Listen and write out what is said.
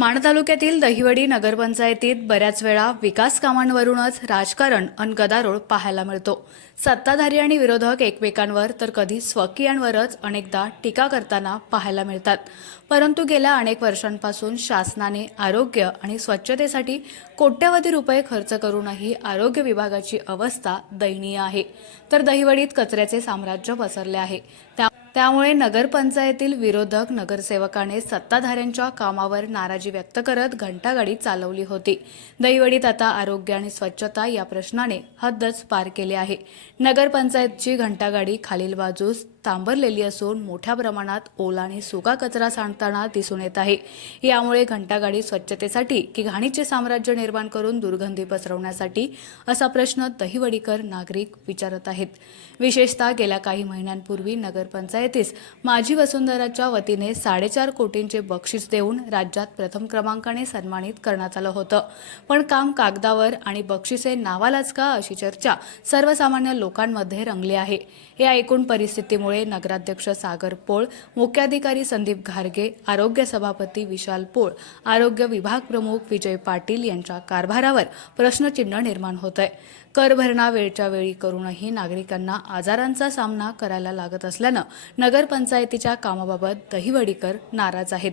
माण तालुक्यातील दहिवडी नगरपंचायतीत बऱ्याच वेळा विकास कामांवरूनच राजकारण अन गदारोळ पाहायला मिळतो। सत्ताधारी आणि विरोधक एकमेकांवर तर कधी स्वकीयांवरच अनेकदा टीका करताना पाहायला मिळतात। परंतु गेल्या अनेक वर्षांपासून शासनाने आरोग्य आणि स्वच्छतेसाठी कोट्यवधी रुपये खर्च करूनही आरोग्य विभागाची अवस्था दयनीय आहे। तर दहिवडीत कचऱ्याचे साम्राज्य पसरले आहे। त्यामुळे नगरपंचायतील विरोधक नगरसेवकाने सत्ताधाऱ्यांच्या कामावर नाराजी व्यक्त करत घंटागाडी चालवली होती। दहिवडीत आता आरोग्य आणि स्वच्छता या प्रश्नाने हद्दच पार केली आहे। नगरपंचायतची घंटागाडी खालील बाजूस तांबरलेली असून मोठ्या प्रमाणात ओला आणि सुका कचरा सांडताना दिसून येत आहे। यामुळे घंटागाडी स्वच्छतेसाठी की घाणीचे साम्राज्य निर्माण करून दुर्गंधी पसरवण्यासाठी असा प्रश्न दहिवडीकर नागरिक विचारत आहेत। विशेषतः गेल्या काही महिन्यांपूर्वी नगरपंचायतीस माझी वसुंधराच्या वतीने 4.5 कोटींचे बक्षीस देऊन राज्यात प्रथम क्रमांकाने सन्मानित करण्यात आलं होतं। पण काम कागदावर आणि बक्षिसे नावालाच का अशी चर्चा सर्वसामान्य लोकांमध्ये रंगली आहे। या एकूण परिस्थितीमुळे नगराध्यक्ष सागर पोळ, मुख्याधिकारी संदीप घारगे, आरोग्य सभापती विशाल पोळ, आरोग्य विभाग प्रमुख विजय पाटील यांच्या कारभारावर प्रश्नचिन्ह निर्माण होतंय। कर भरणा वेळच्या वेळी करूनही नागरिकांना आजारांचा सामना करायला लागत असल्यानं नगरपंचायतीच्या कामाबाबत दहिवडीकर नाराज आहेत।